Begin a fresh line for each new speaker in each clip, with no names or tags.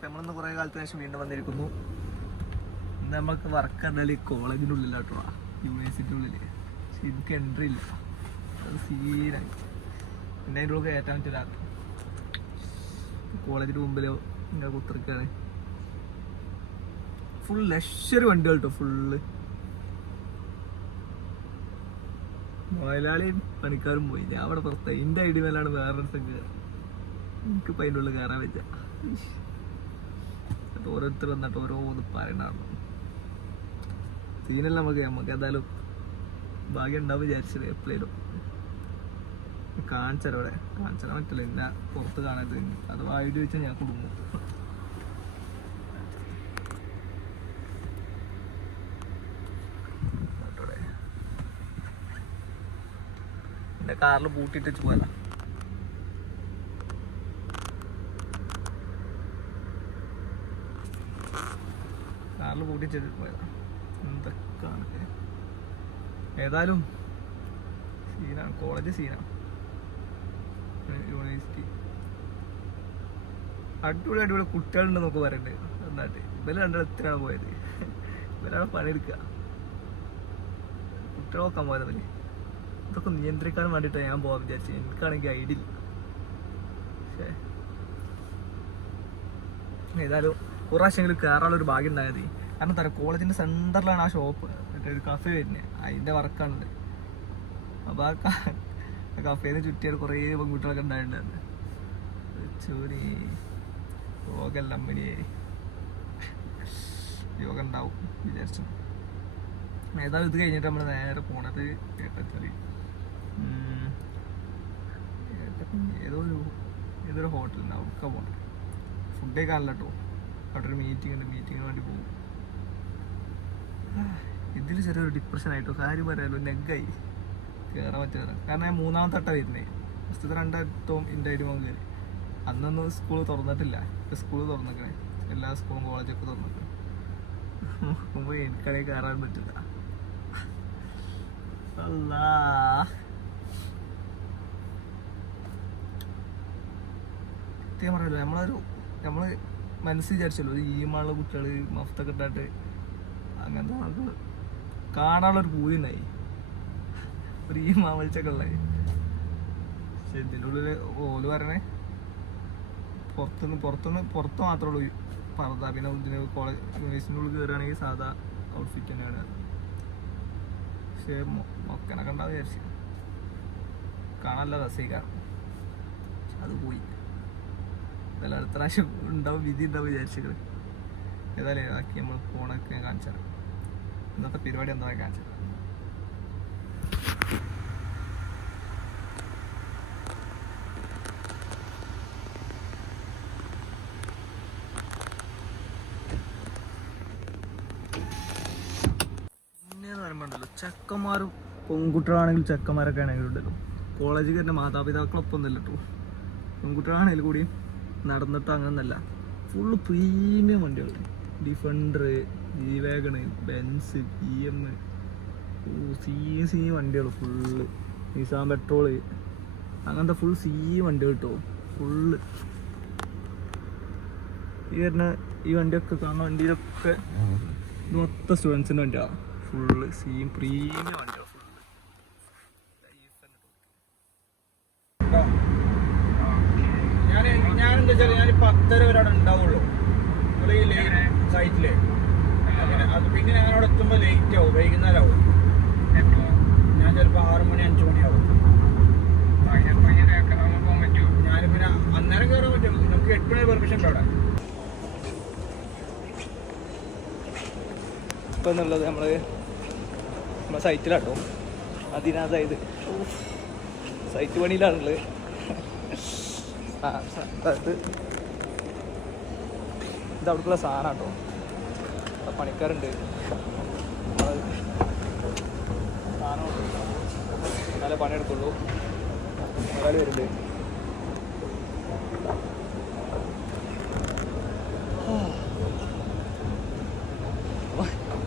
നമ്മളിന്ന് കുറേ കാലത്തിന് ശേഷം വീണ്ടും വന്നിരിക്കുന്നു. നമുക്ക് വർക്ക് പറഞ്ഞാൽ കോളേജിന്റെ ഉള്ളിലാട്ടോ യൂണിവേഴ്സിറ്റി ഉള്ളിൽ പക്ഷെ എനിക്ക് എൻട്രി ഇല്ല. അത് സീനായി പിന്നെ അതിന്റെ ഉള്ളിൽ കയറ്റാൻ പറ്റില്ല. കോളേജിന്റെ മുമ്പിൽ ഇങ്ങനെ കുത്തിറക്കാണ് ഫുൾ ലക്ഷറി വണ്ടികൾ കേട്ടോ ഫുള്ള് മുതലാളിയും പണിക്കാരും പോയി. ഞാൻ അവിടെ പുറത്ത് എന്റെ ഐഡി മേലാണ് വേറെ സംഘം അതിന്റെ ഉള്ളിൽ കയറാൻ പറ്റുക എന്നിട്ട് ഓരോരുത്തർ വന്നിട്ട് ഓരോ ഇത് പറയണതാണ്. സീനല്ല നമുക്ക് നമുക്ക് എന്തായാലും ഭാഗ്യം ഉണ്ടാവും വിചാരിച്ചത് എപ്പോഴും കാണിച്ചാലോ അവിടെ കാണിച്ചാൽ പറ്റില്ല. എന്നെ പുറത്ത് കാണരുത്. അത് വായിട്ട് വെച്ചാൽ ഞാൻ കുടുങ്ങും. എന്റെ കാറിൽ ബൂട്ടിട്ട് വെച്ച് കാറിൽ പൂട്ടിട്ട് പോയതാണ് എന്തൊക്കെയാണ് ഏതായാലും സീനാണ് കോളേജ് സീനാണ് യൂണിവേഴ്സിറ്റി. അടിപൊളി അടിപൊളി കുട്ടികളുണ്ട് നമുക്ക് പറയണ്ടേ. നന്നായിട്ട്. ഇവർ രണ്ടിടത്തിനാണ് പോയത്? ഇവരാണ് പണിയെടുക്കുക കുട്ടികളെ നോക്കാൻ പോയത് അവർ ഇതൊക്കെ നിയന്ത്രിക്കാൻ വേണ്ടിയിട്ടാണ് ഞാൻ പോകാൻ വിചാരിച്ചത് എനിക്കാണെങ്കിൽ ഐഡിയ പക്ഷേ ഏതായാലും കുറേ പ്രാവശ്യമെങ്കിലും കയറാനുള്ള ഒരു ഭാഗ്യം ഉണ്ടായത് കാരണം എന്താ പറയുക കോളേജിന്റെ സെന്ററിലാണ് ആ ഷോപ്പ് ഒരു കഫേ വരുന്നത് അതിന്റെ വർക്കാണത് അപ്പൊ ആ കഫേന്ന് ചുറ്റിയാണ് കുറേ പെൺകുട്ടികളൊക്കെ ഉണ്ടായിട്ടുണ്ട് ചോരി യോഗല്ല അമ്മനിയെ യോഗ ഉണ്ടാവും വിചാരിച്ചു. ഏതായാലും ഇത് കഴിഞ്ഞിട്ട് നമ്മൾ നേരെ പോണത്. ഏട്ടപ്പം ഏതോ ഒരു ഏതൊരു ഹോട്ടലുണ്ട് ഒക്കെ പോണത് ഫുഡ് കാണില്ല കേട്ടോ അവിടെ ഒരു മീറ്റിംഗ് ഉണ്ട്. മീറ്റിങ്ങിന് വേണ്ടി പോകും. ഇതിൽ ചെറിയൊരു ഡിപ്രഷൻ ആയിട്ടോ കാര്യം പറയാലോ നെഗായി കയറാൻ പറ്റില്ല കാരണം ഞാൻ മൂന്നാമത്തെ തട്ട വരുന്നേ. ഫസ്റ്റത്തെ രണ്ടായിരത്തവും എന്റെ ഐഡി മോൻ കയറി. അന്നൊന്നും സ്കൂൾ തുറന്നിട്ടില്ല. സ്കൂൾ തുറന്നിക്കണേ എല്ലാ സ്കൂളും കോളേജൊക്കെ തുറന്നിട്ടുണ്ട് എനിക്കാണെങ്കിൽ കയറാൻ പറ്റില്ല. അല്ല സത്യം പറയല്ലോ നമ്മളൊരു നമ്മൾ മനസ്സിൽ വിചാരിച്ചല്ലോ ഒരു ഈമുള്ള കുട്ടികൾ മഫത്തൊക്കെ ഇട്ടിട്ട് അങ്ങനത്തെ നമുക്ക് കാണാനുള്ളൊരു പൂതി ഉണ്ടായി ഒരു ഈ മാവലിച്ചൊക്കെ ഉള്ളത്. പക്ഷെ ഇതിന്റെ ഉള്ളിൽ ഓൽ പറയണേ പുറത്തുനിന്ന് പുറത്തുനിന്ന് പുറത്ത് മാത്രമേ ഉള്ളൂ പർദ്ദ പിന്നെ ഇതിന് കോളേജ് യൂണിവേഴ്സിന്റെ ഉള്ളിൽ കയറുകയാണെങ്കിൽ സാധാ ഔട്ട്ഫിറ്റ് തന്നെയാണ്. പക്ഷേ മൊക്കനെ കണ്ടാ വിചാരിച്ചു. കാണാനല്ല രസീകാരം അത് പോയി. എന്തായാലും അടുത്ത പ്രാവശ്യം ഉണ്ടാവും വിധി ഉണ്ടാവും വിചാരിച്ചത് ഏതായാലും ഇതാക്കി നമ്മൾ ഫോണൊക്കെ ഞാൻ കാണിച്ചു ഇന്നത്തെ പരിപാടി എന്താ കാണിച്ചു തരാം ചെക്കന്മാരും പെൺകുട്ടികളാണെങ്കിൽ ചെക്കന്മാരൊക്കെ ആണെങ്കിലും ഉണ്ടല്ലോ. കോളേജിൽ തന്നെ മാതാപിതാക്കളൊപ്പം ഒന്നുമില്ല കേട്ടോ പെൺകുട്ടികളാണെങ്കിൽ കൂടി നടന്നിട്ട് അങ്ങനൊന്നല്ല. ഫുള്ള് പ്രീമിയം വണ്ടികൾ Defender G wagon Benz E M C C വണ്ടികൾ ഫുള്ള് നിസാൻ പെട്രോൾ അങ്ങനത്തെ ഫുൾ സി വണ്ടികൾ കേട്ടോ. ഫുള്ള് ഈ വരുന്ന ഈ വണ്ടിയൊക്കെ കാണുന്ന വണ്ടിയിലൊക്കെ ഇത് മൊത്തം സ്റ്റുഡൻസിന്റെ വണ്ടിയാണ് ഫുള്ള് സീം പ്രീമിയം വണ്ടിയാണ്
ഞാൻ എന്താ വെച്ചാൽ ഞാൻ പത്തര വരെ അവിടെ ഉണ്ടാവുള്ളൂ. ഈ സൈറ്റിൽ അങ്ങനെ അത് പിന്നെ ഞാൻ അവിടെ എത്തുമ്പോൾ ലേറ്റ് ആവും വൈകുന്നേരം ആവും ഞാൻ ചിലപ്പോൾ ആറ് മണി അഞ്ച് മണിയാവും ഞാൻ പിന്നെ അന്നേരം കയറാൻ പറ്റും. നമുക്ക് എട്ട് മണി പെർമിഷൻ ഉണ്ട് അവിടെ?
ഇപ്പം എന്നുള്ളത് നമ്മൾ നമ്മളെ സൈറ്റിലാട്ടോ അതിനകത്തായത് സൈറ്റ് പണിയിലാണുള്ളത്. ആ സ- അതായത് ഇത് അവിടേക്കുള്ള സാധനം കേട്ടോ പണിക്കാരുണ്ട്. സാധനം. എന്നാലേ പണിയെടുക്കുള്ളൂ. ഒരാൾ വരുന്നുണ്ട്.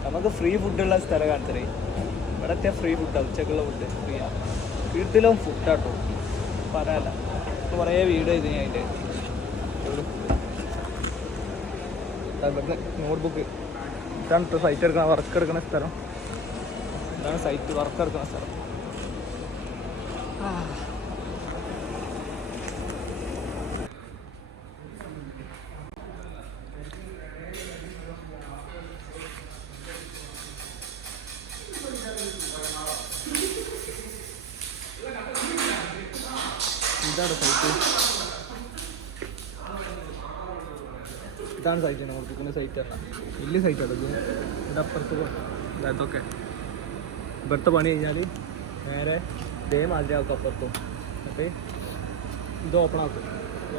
നമുക്ക് ഫ്രീ ഫുഡുള്ള സ്ഥലം കാണിച്ചേ ഇവിടെ എത്തിയാൽ ഫ്രീ ഫുഡാണ് ഉച്ചക്കുള്ള ഫുഡ് ഫ്രീ വീട്ടിലും ഫുഡാട്ടോ പറയാല്ല കുറേ വീഡിയോ ഞാൻ അതിന്റെ നോട്ട്ബുക്ക് ഇതാണ് ഇപ്പോൾ സൈറ്റ് എടുക്കണ വർക്ക് എടുക്കുന്ന സ്ഥലം. ഇതാണ് സൈറ്റ് വർക്ക് എടുക്കുന്ന സ്ഥലം. ഇതാണ് സൈറ്റ് ഇതാണ് സൈറ്റ് നമ്മൾ ഓർക്കുന്ന സൈറ്റ് അല്ല വലിയ സൈറ്റ് ആണ് ഇവിടെ അപ്പുറത്ത് ഇതൊക്കെ. ഇവിടുത്തെ പണി കഴിഞ്ഞാൽ നേരെ ഇതേ മാതിരി ആക്കും അപ്പുറത്തും. അപ്പോൾ ഇത് ഓപ്പൺ ആക്കും.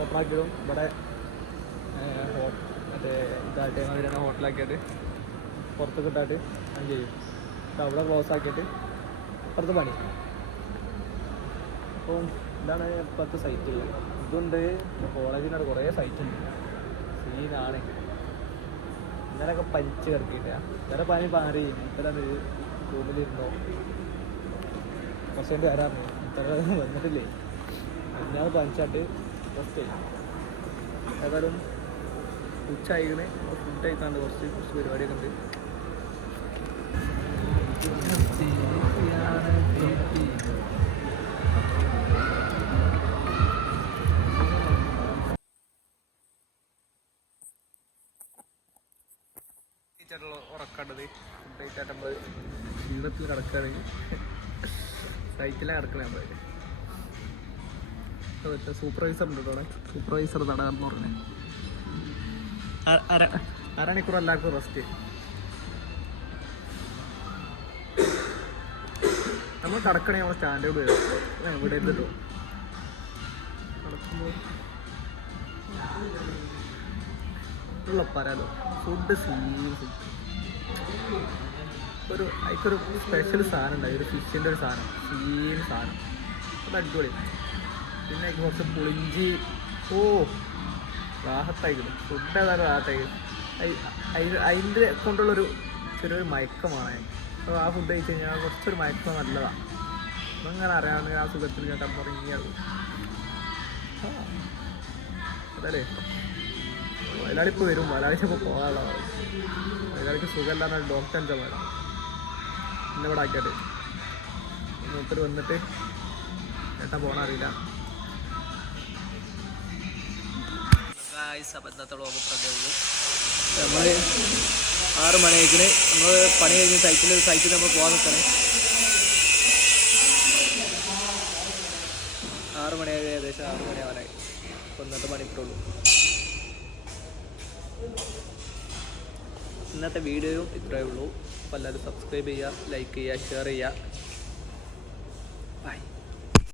ഓപ്പൺ ആക്കിയതും ഇവിടെ മറ്റേ ഇതായിട്ട് മാതിരി തന്നെ ഹോട്ടലാക്കിയിട്ട് പുറത്ത് കിട്ടായിട്ട് ഞാൻ ചെയ്യും. അപ്പോൾ അവിടെ ക്ലോസ് ആക്കിയിട്ട് അപ്പുറത്ത് പണി. അപ്പം ഇതാണ് ഇപ്പോഴത്തെ സൈറ്റുകൾ ഇതുണ്ട് കോളേജിനോട് കുറേ സൈറ്റ് സീനാണ് ഇന്നലൊക്കെ പനിച്ച് കിടക്കിയില്ല ഇന്നലെ പനി മാറി. ഇന്നലെ റൂമിലിരുന്നോ കുറച്ച് കഴിഞ്ഞ് വരാറുണ്ട് ഇത്ര വന്നിട്ടില്ലേ. ഞാൻ പനിച്ചാട്ട് ചെയ്യും ഏതായാലും ഉച്ച ആയിക്കണേ. ഫുഡ് കഴിക്കാണ്ട് കുറച്ച് കുറച്ച് പരിപാടിയൊക്കെ ഉണ്ട്. ടീച്ചറുള്ള ഉറക്കേണ്ടത് ഫുഡ് കഴിച്ചാൽ നമ്മൾ ക്ഷീണത്തിൽ കിടക്കുകയാണെങ്കിൽ സൈറ്റിലാണ് കിടക്കണേ നമ്മൾ സൂപ്പർവൈസർ ഉണ്ട് കേട്ടോ സൂപ്പർവൈസർ നടക്കാൻ പറഞ്ഞേ. അര- അര അരമണിക്കൂർ എല്ലാവർക്കും റെസ്റ്റ് നമ്മൾ കിടക്കണേ നമ്മൾ സ്റ്റാൻഡേർഡ് ഇവിടെ ഇരുന്നിട്ടോ. കിടക്കുമ്പോൾ ഉള്ള പരാതി. ഫുഡ് സീൻ ഒരു അതിക്കൊരു സ്പെഷ്യൽ സാധനം ഉണ്ടായി. ഒരു ഫിഷിന്റെ ഒരു സാധനം. സീൻ സാധനം. അത് അടിപൊളി. പിന്നെ കുറച്ച് പുളിഞ്ചി ഓ റാഹത്തായിക്കണം ഫുഡ് ഏതായാലും റാഹത്തായിക്കും അതിന്റെ കൊണ്ടുള്ളൊരു ചെറിയൊരു മയക്കമാണ്. അപ്പോൾ ആ ഫുഡ് കഴിച്ച് കഴിഞ്ഞാൽ കുറച്ചൊരു മയക്കം നല്ലതാണ് അങ്ങനെ അറിയാവുന്ന ആ സുഖത്തിൽ ഞാൻ കടന്നുറങ്ങിയത് അതല്ലേ? മലയാളി ഇപ്പോൾ വരും. വയലാളിക്ക് ഇപ്പോൾ പോകാനുള്ള വയലാളിക്ക് സുഖമില്ലാന്ന് ഡോക്ടർ എന്താ വേണം എന്നെ ഇവിടെ ആക്കിയിട്ട്. മൂത്തർ വന്നിട്ട് ചേട്ടാ പോണ അറിയില്ല. നമ്മൾ ആറ് മണിയേക്കിന് നമ്മൾ പണി കഴിഞ്ഞ് സൈറ്റിൽ സൈറ്റിൽ നമ്മൾ പോകാൻ നിൽക്കണേ ആറ് മണിയായി ഏകദേശം ആറ് മണിയാവാനായി. ഒന്നത്തെ മണിക്കൂറുള്ളൂ ഇന്നത്തെ വീഡിയോയും ഇത്രയേ ഉള്ളൂ. അപ്പോൾ എല്ലാവരും സബ്സ്ക്രൈബ് ചെയ്യുക ലൈക്ക് ചെയ്യുക ഷെയർ ചെയ്യുക. ബൈ